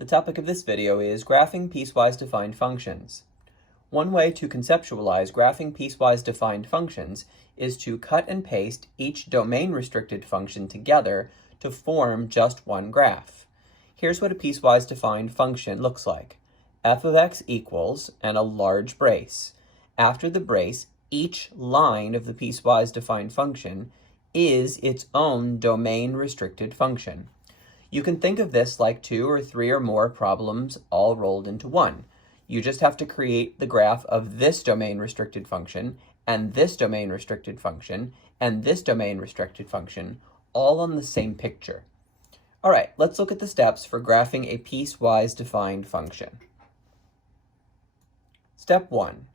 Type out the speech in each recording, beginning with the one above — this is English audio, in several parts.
The topic of this video is graphing piecewise-defined functions. One way to conceptualize graphing piecewise-defined functions is to cut and paste each domain-restricted function together to form just one graph. Here's what a piecewise-defined function looks like. F of x equals, and a large brace. After the brace, each line of the piecewise-defined function is its own domain-restricted function. You can think of this like 2 or 3 or more problems all rolled into one. You just have to create the graph of this domain-restricted function, and this domain-restricted function, and this domain-restricted function, all on the same picture. All right, let's look at the steps for graphing a piecewise-defined function. Step 1.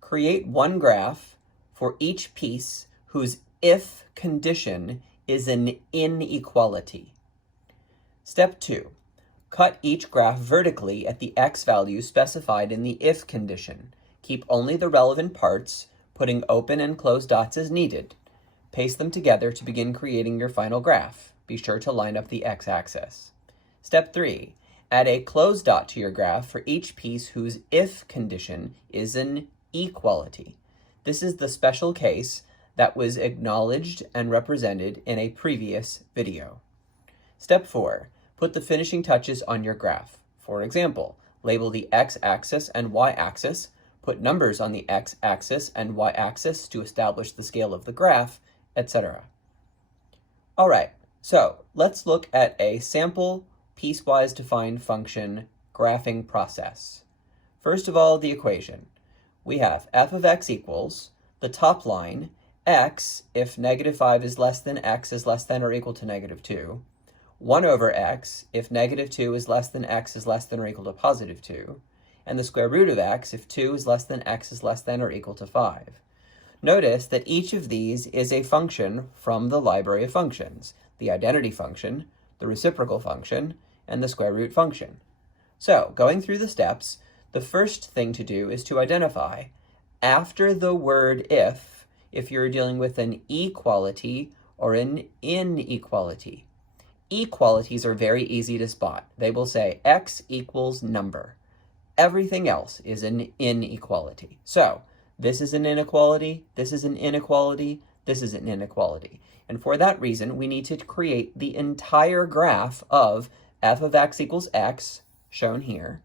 Create one graph for each piece whose if condition is an inequality. Step 2. Cut each graph vertically at the x value specified in the if condition. Keep only the relevant parts, putting open and closed dots as needed. Paste them together to begin creating your final graph. Be sure to line up the x-axis. Step 3. Add a closed dot to your graph for each piece whose if condition is an equality. This is the special case that was acknowledged and represented in a previous video. Step 4. Put the finishing touches on your graph. For example, label the x-axis and y-axis, put numbers on the x-axis and y-axis to establish the scale of the graph, etc. All right, so let's look at a sample piecewise-defined function graphing process. First of all, the equation. We have f of x equals, the top line, x if negative 5 is less than x is less than or equal to negative 2, 1 over x if negative 2 is less than x is less than or equal to positive 2, and the square root of x if 2 is less than x is less than or equal to 5. Notice that each of these is a function from the library of functions, the identity function, the reciprocal function, and the square root function. So, going through the steps, the first thing to do is to identify, after the word if you're dealing with an equality or an inequality. Equalities are very easy to spot. They will say x equals number. Everything else is an inequality. So, this is an inequality, this is an inequality, this is an inequality. And for that reason, we need to create the entire graph of f of x equals x, shown here,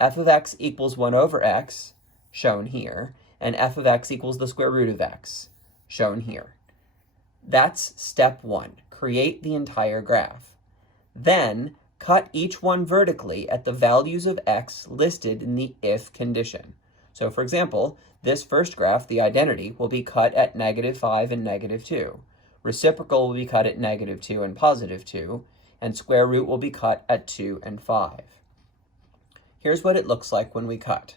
f of x equals 1 over x, shown here, and f of x equals the square root of x, shown here. That's step 1. Create the entire graph. Then, cut each one vertically at the values of x listed in the if condition. So, for example, this first graph, the identity, will be cut at negative 5 and negative 2. Reciprocal will be cut at negative 2 and positive 2, and square root will be cut at 2 and 5. Here's what it looks like when we cut.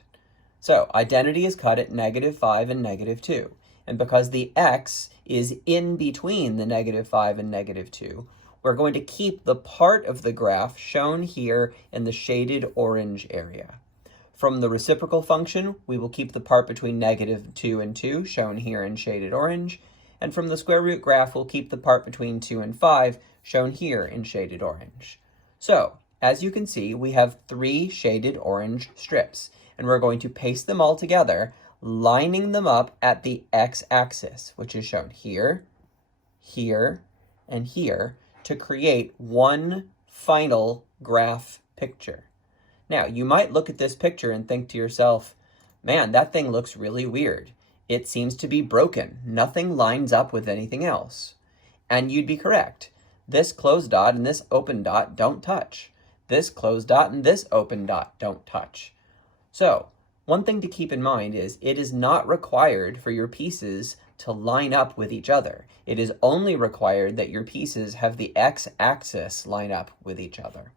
So, identity is cut at negative 5 and negative 2. And because the x is in between the negative 5 and negative 2, we're going to keep the part of the graph shown here in the shaded orange area. From the reciprocal function, we will keep the part between negative 2 and 2, shown here in shaded orange. And from the square root graph, we'll keep the part between 2 and 5, shown here in shaded orange. So, as you can see, we have 3 shaded orange strips, and we're going to paste them all together, lining them up at the x-axis, which is shown here, here, and here, to create one final graph picture. Now, you might look at this picture and think to yourself, man, that thing looks really weird. It seems to be broken. Nothing lines up with anything else. And you'd be correct. This closed dot and this open dot don't touch. This closed dot and this open dot don't touch. So, one thing to keep in mind is it is not required for your pieces to line up with each other. It is only required that your pieces have the x-axis line up with each other.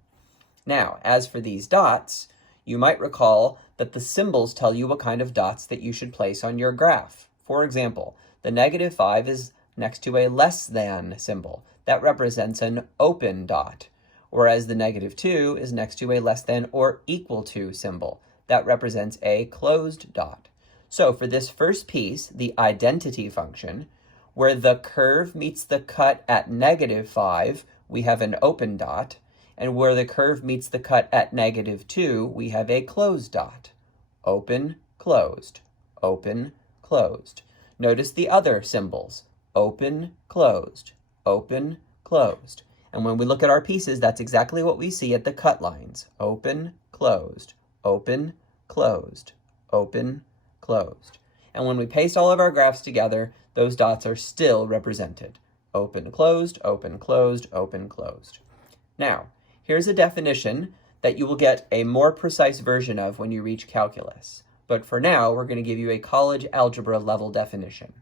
Now, as for these dots, you might recall that the symbols tell you what kind of dots that you should place on your graph. For example, the negative 5 is next to a less than symbol. That represents an open dot, whereas the negative 2 is next to a less than or equal to symbol. That represents a closed dot. So for this first piece, the identity function, where the curve meets the cut at negative 5, we have an open dot, And where the curve meets the cut at -2, we have a closed dot. Open, closed, open, closed. Notice the other symbols. Open, closed, open, closed. And when we look at our pieces, that's exactly what we see at the cut lines. Open, closed, open, closed, open, closed. And when we paste all of our graphs together, those dots are still represented. Open, closed, open, closed, open, closed. Now, here's a definition that you will get a more precise version of when you reach calculus. But for now, we're going to give you a college algebra level definition.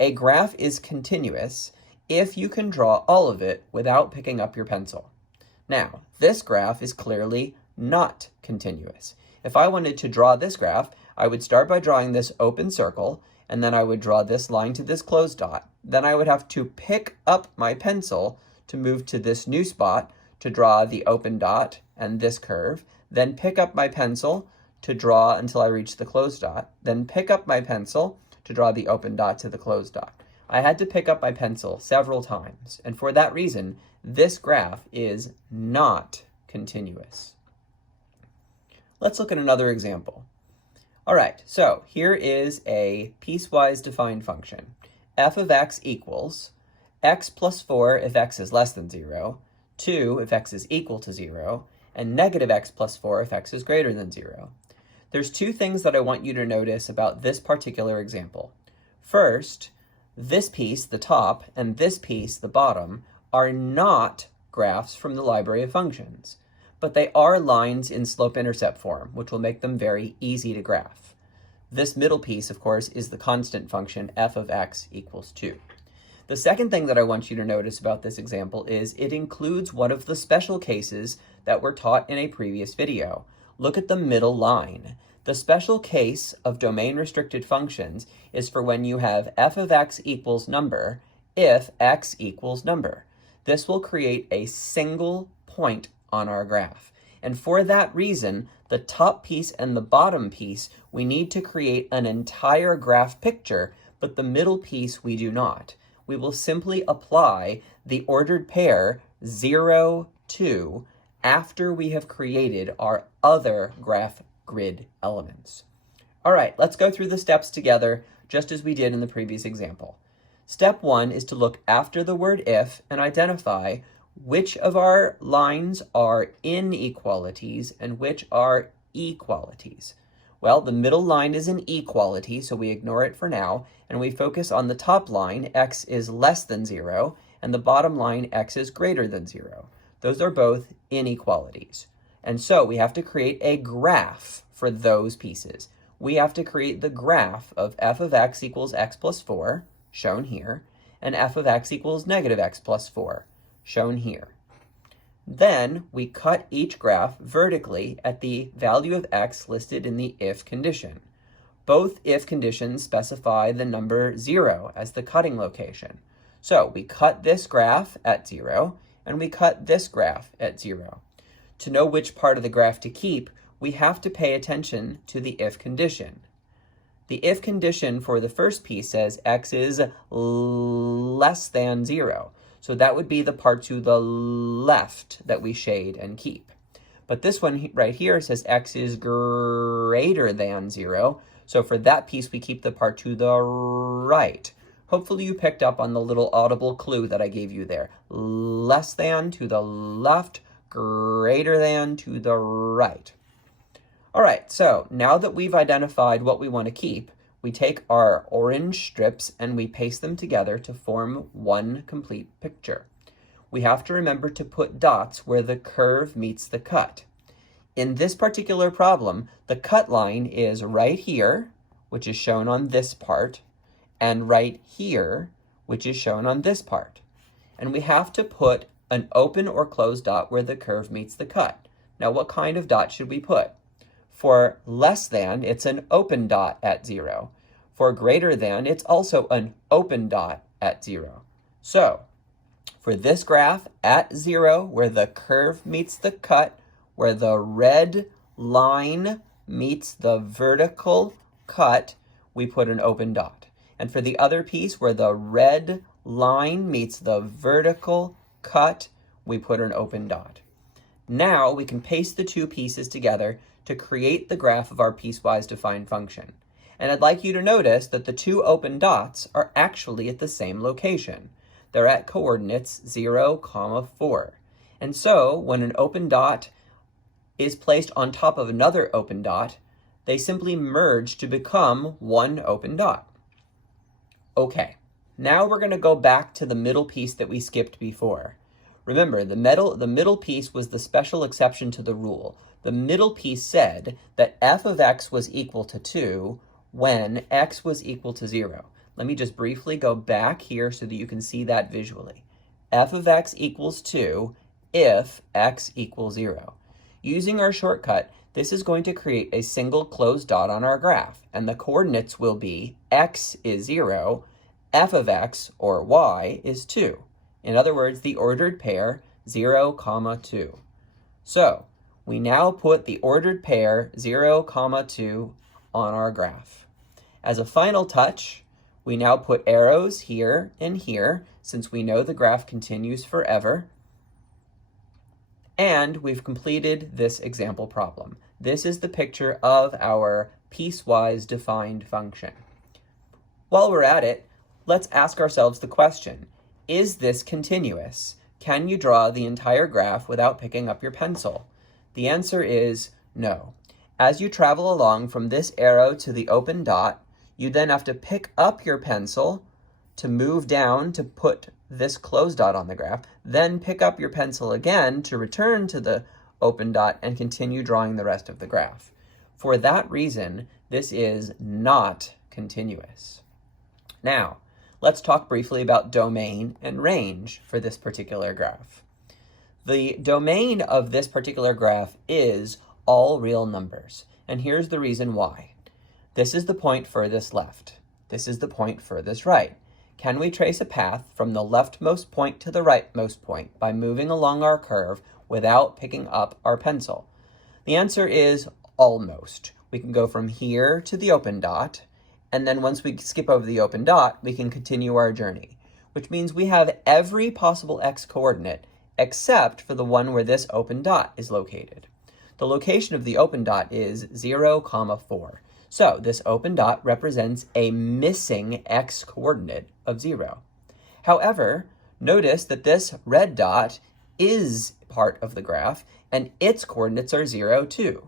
A graph is continuous if you can draw all of it without picking up your pencil. Now, this graph is clearly not continuous. If I wanted to draw this graph, I would start by drawing this open circle, and then I would draw this line to this closed dot. Then I would have to pick up my pencil to move to this new spot to draw the open dot and this curve, then pick up my pencil to draw until I reach the closed dot, then pick up my pencil to draw the open dot to the closed dot. I had to pick up my pencil several times, and for that reason, this graph is not continuous. Let's look at another example. All right, so here is a piecewise-defined function. F of x equals x plus 4 if x is less than 0, 2 if x is equal to 0, and negative x plus 4 if x is greater than 0. There's two things that I want you to notice about this particular example. First, this piece, the top, and this piece, the bottom, are not graphs from the library of functions, but they are lines in slope-intercept form, which will make them very easy to graph. This middle piece, of course, is the constant function f of x equals 2. The second thing that I want you to notice about this example is it includes one of the special cases that were taught in a previous video. Look at the middle line. The special case of domain-restricted functions is for when you have f of x equals number if x equals number. This will create a single point on our graph. And for that reason, the top piece and the bottom piece, we need to create an entire graph picture, but the middle piece we do not. We will simply apply the ordered pair 0, 2 after we have created our other graph grid elements. All right, let's go through the steps together, just as we did in the previous example. Step 1 is to look after the word if and identify which of our lines are inequalities and which are equalities. Well, the middle line is an equality, so we ignore it for now, and we focus on the top line, x is less than 0, and the bottom line, x is greater than 0. Those are both inequalities. And so we have to create a graph for those pieces. We have to create the graph of f of x equals x plus 4, shown here, and f of x equals negative x plus 4, shown here. Then we cut each graph vertically at the value of x listed in the if condition. Both if conditions specify the number 0 as the cutting location. So we cut this graph at 0, and we cut this graph at 0. To know which part of the graph to keep, we have to pay attention to the if condition. The if condition for the first piece says x is less than 0. So that would be the part to the left that we shade and keep. But this one right here says x is greater than 0. So for that piece, we keep the part to the right. Hopefully you picked up on the little audible clue that I gave you there. Less than to the left, greater than to the right. All right, so now that we've identified what we want to keep, we take our orange strips and we paste them together to form one complete picture. We have to remember to put dots where the curve meets the cut. In this particular problem, the cut line is right here, which is shown on this part, and right here, which is shown on this part. And we have to put an open or closed dot where the curve meets the cut. Now, what kind of dot should we put? For less than, it's an open dot at 0. For greater than, it's also an open dot at 0. So, for this graph at 0, where the curve meets the cut, where the red line meets the vertical cut, we put an open dot. And for the other piece, where the red line meets the vertical cut, we put an open dot. Now we can paste the two pieces together to create the graph of our piecewise-defined function. And I'd like you to notice that the two open dots are actually at the same location. They're at coordinates 0, 4. And so when an open dot is placed on top of another open dot, they simply merge to become one open dot. Okay, now we're going to go back to the middle piece that we skipped before. Remember, the middle piece was the special exception to the rule. The middle piece said that f of x was equal to 2 when x was equal to 0. Let me just briefly go back here so that you can see that visually. F of x equals 2 if x equals 0. Using our shortcut, this is going to create a single closed dot on our graph, and the coordinates will be x is 0, f of x, or y, is 2. In other words, the ordered pair 0, 2. So we now put the ordered pair 0, 2 on our graph. As a final touch, we now put arrows here and here, since we know the graph continues forever. And we've completed this example problem. This is the picture of our piecewise-defined function. While we're at it, let's ask ourselves the question, is this continuous? Can you draw the entire graph without picking up your pencil? The answer is no. As you travel along from this arrow to the open dot, you then have to pick up your pencil to move down to put this closed dot on the graph, then pick up your pencil again to return to the open dot and continue drawing the rest of the graph. For that reason, this is not continuous. Now, let's talk briefly about domain and range for this particular graph. The domain of this particular graph is all real numbers, and here's the reason why. This is the point furthest left. This is the point furthest right. Can we trace a path from the leftmost point to the rightmost point by moving along our curve without picking up our pencil? The answer is almost. We can go from here to the open dot, and then once we skip over the open dot, we can continue our journey, which means we have every possible x coordinate except for the one where this open dot is located. The location of the open dot is 0, 4. So this open dot represents a missing x coordinate of 0. However, notice that this red dot is part of the graph, and its coordinates are 0, 2.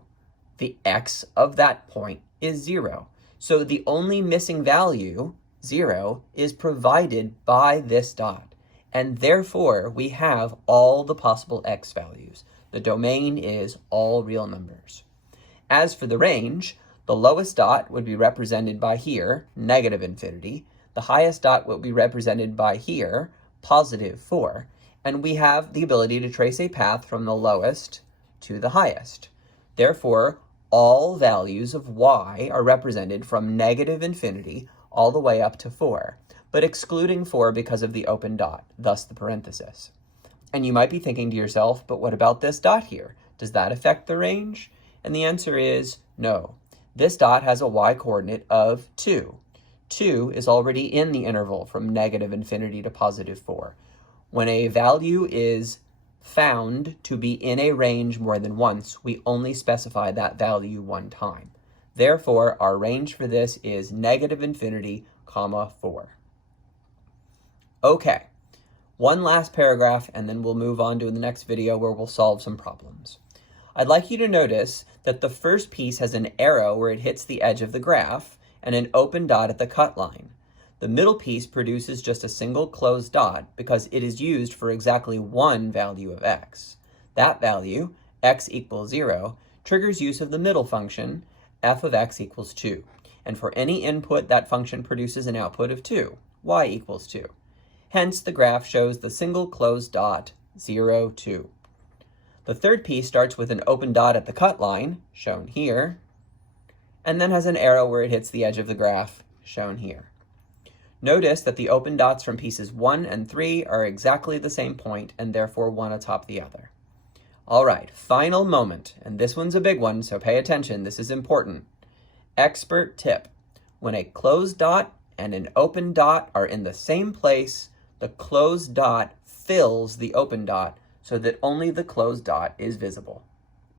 The x of that point is 0. So the only missing value, 0, is provided by this dot, and therefore we have all the possible x values. The domain is all real numbers. As for the range, the lowest dot would be represented by here, negative infinity. The highest dot will be represented by here, positive 4. And we have the ability to trace a path from the lowest to the highest. Therefore, all values of y are represented from negative infinity all the way up to 4, but excluding 4 because of the open dot, thus the parenthesis. And you might be thinking to yourself, but what about this dot here? Does that affect the range? And the answer is no. This dot has a y coordinate of 2. 2 is already in the interval from negative infinity to positive 4. When a value is found to be in a range more than once, we only specify that value one time. Therefore, our range for this is negative infinity, 4. Okay, one last paragraph and then we'll move on to the next video where we'll solve some problems. I'd like you to notice that the first piece has an arrow where it hits the edge of the graph and an open dot at the cut line. The middle piece produces just a single closed dot because it is used for exactly one value of x. That value, x equals 0, triggers use of the middle function, f of x equals 2. And for any input, that function produces an output of 2, y equals 2. Hence, the graph shows the single closed dot, 0, 2. The third piece starts with an open dot at the cut line, shown here, and then has an arrow where it hits the edge of the graph, shown here. Notice that the open dots from pieces 1 and 3 are exactly the same point and therefore one atop the other. All right, final moment, and this one's a big one, so pay attention, this is important. Expert tip: when a closed dot and an open dot are in the same place, the closed dot fills the open dot, so that only the closed dot is visible.